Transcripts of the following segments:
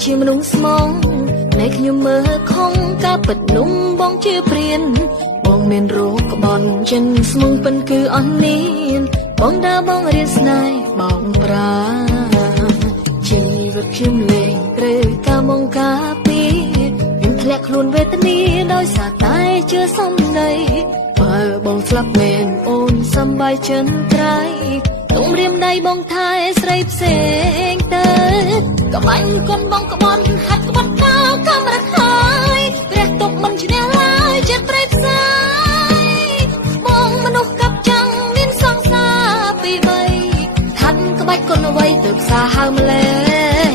ជាមនុស្សស្មងនៃខ្ញុំមើលខំការពិតនំបងជាព្រានបងមានរោគក្បន់ចិនស្មងពិនគឺអស់នេះបងដើរបងរៀនស្នេហ៍បងប្រាជីវិតខ្ញុំលែងត្រូវការមកការពីខ្ញុំធ្លាក់ខ្លួនវេទនាដោយសារតែជឿសំដីបើបងស្លាប់មែនអូនសំបាយចិនត្រៃទុំរៀមដៃបងថែស្រីផ្សេងទៅក្បាញ់កូនបងក្បន់ហាត់ក្បត់កោកាមរខើយព្រះទុកមិនឈ្នះឡើយចិត្តប្រៃផ្សាយបងមនុស្សកាប់ចាំងមានសង្សារពីបីហាត់ក្បាច់កូនអ្វីទៅផ្សារហើម្លេះ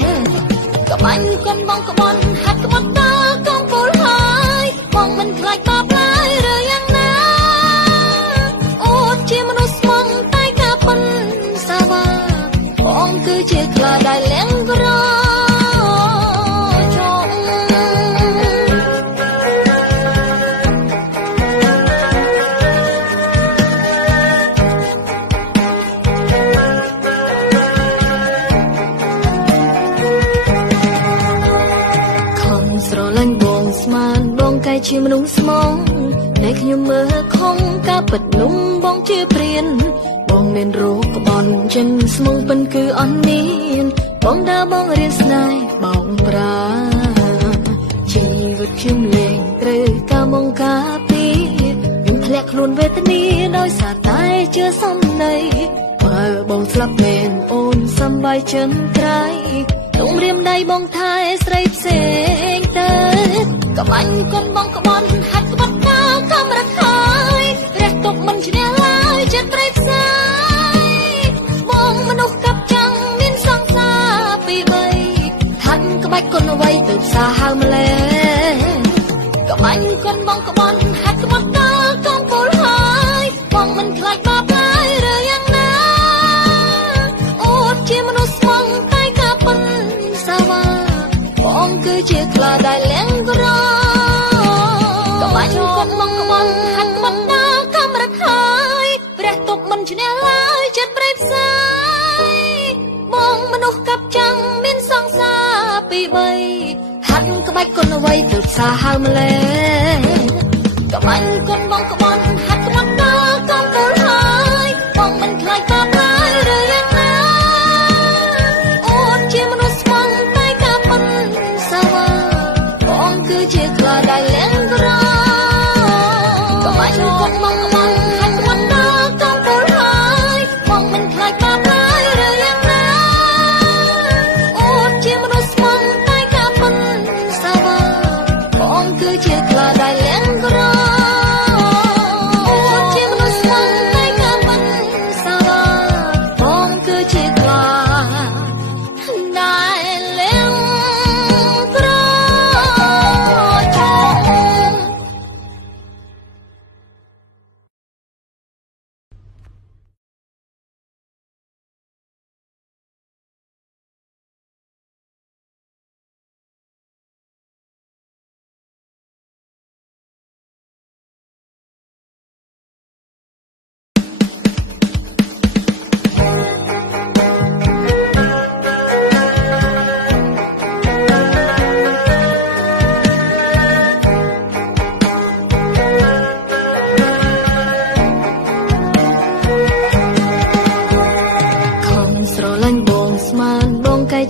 ក្បាញ់កូនបងក្បន់ហាត់ក្បត់កោកងពលហើយបងមិនខ្លាចបាបឡើយឬយ៉ាងណាអូនជាមនុស្សស្មងតែការប៉ុនសាវ៉ាបងគឺជាខ្លាដែលលៀងក្រស្រឡាញ់បងស្មានបងកែជាមនុស្សស្មងតែខ្ញុំមើលខំការពិតនំបងជាព្រានបងមានរោគក្បន់ចិនស្មងពិនគឺអស់នេះបងដើរបងរៀនស្នេហ៍បងប្រាជីវិតខ្ញុំលែងត្រូវការមកការពីខ្ញុំធ្លាក់ខ្លួនវេទនាដោយសារតែជឿសំដីបើបងស្លាប់មែនអូនសំបាយចិនត្រៃទុំរៀមដៃបងថែស្រីផ្សេងទៅក្បាញ់កូនបងក្បន់ហាត់ក្បត់កោកាមរខើយព្រះទុកមិនឈ្នះឡើយចិត្តប្រៃផ្សាយបងមនុស្សកាប់ចាំងមានសង្សារពីបីហាត់ក្បាច់កូនអ្វីទៅផ្សារហើម្លេះក្បាញ់កូនបងក្បន់ហាត់ក្បត់កោកងពលហើយបងមិនខ្លាចបាបឡើយឬយ៉ាងណាអូនជាមនុស្សស្មងតែការប៉ុនសាវ៉ាបងគឺជាខ្លាដែលលៀងក្រក្បាច់កូនបងក្បន់ហាត់ក្បត់កោកាមរខើយព្រះទុកមិនឈ្នះឡើយចិត្តប្រៃផ្សាយបងមនុស្សកាប់ចាំងមានសង្សារពីបីហាត់ក្បាច់កូនអ្វីទៅផ្សារហើម្លេះក្បាញ់កូនបងក្បន់ហាត់ក្បត់កោកងពលហើយបងមិនខ្លាចបាបឡើយឬយ៉ាងណាអូនជាមនុស្សស្មងតែការប៉ុនសាវ៉ាបងគឺជាខ្លាដែលលៀងក្រក្បាច់កូនបងក្បន់ហាត់ក្បត់កោកងពលហើយបងមិនខ្លាចបាបឡើយឬយ៉ាងណាអូនជាមនុស្សស្មងតែការប៉ុនសាវ៉ាបងគឺជាខ្លាដែលលៀងក្រអូនជាមនុស្សស្មងតែការប៉ុនសាវ៉ាបងគឺជាខ្លាដែលលៀងក្រចោ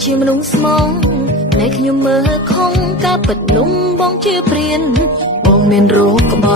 ជាមនុស្សស្មងតែខ្ញុំមើលខំការពិតនំបងជាព្រានបងមានរោគក្បន់